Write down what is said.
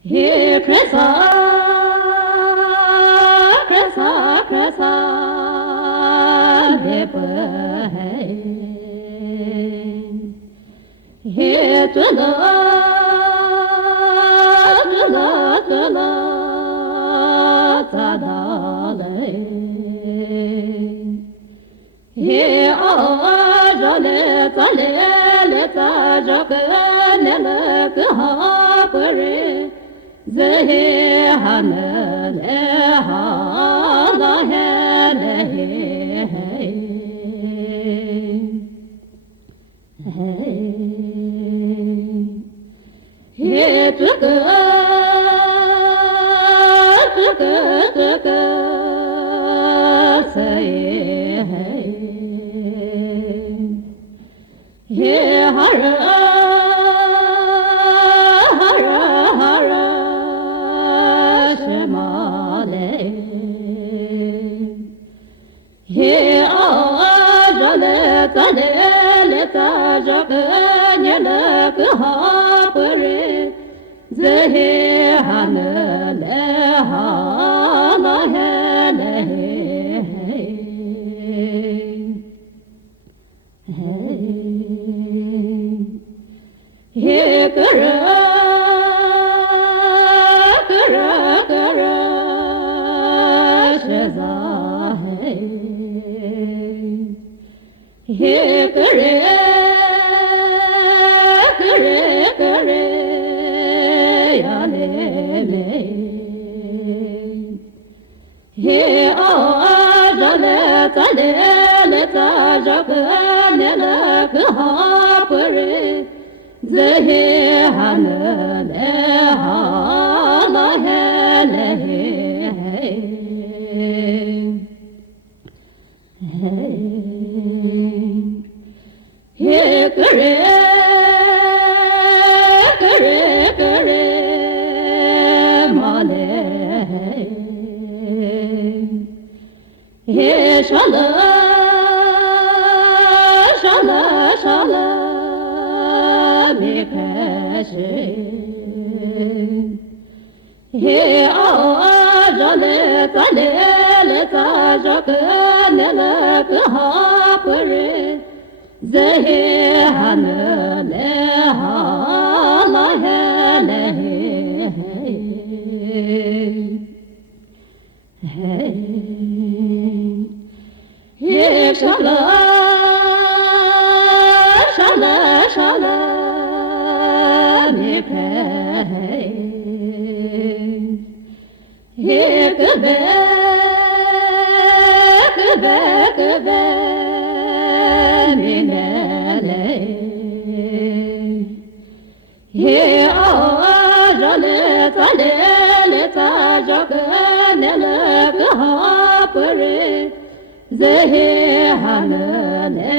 Here, Krisa, Krisa, Krisa, Here to love, Here are jolly, Here to go, say, Here, hara, hara, hara, shemale. Here, jale, jaka, nyele, kuhapere, zehe, hanele, hala, hele, Here, kara, shaza, Here, kare, yalele. Here, jale, jaka, nele, kuhapere, Zehe hanele hala hele He kare male He shala He jale jaka nele kuhapere Zehe hanele hala hele He shala He kebe minele He jale jaka nele kuhapere Zehe hanele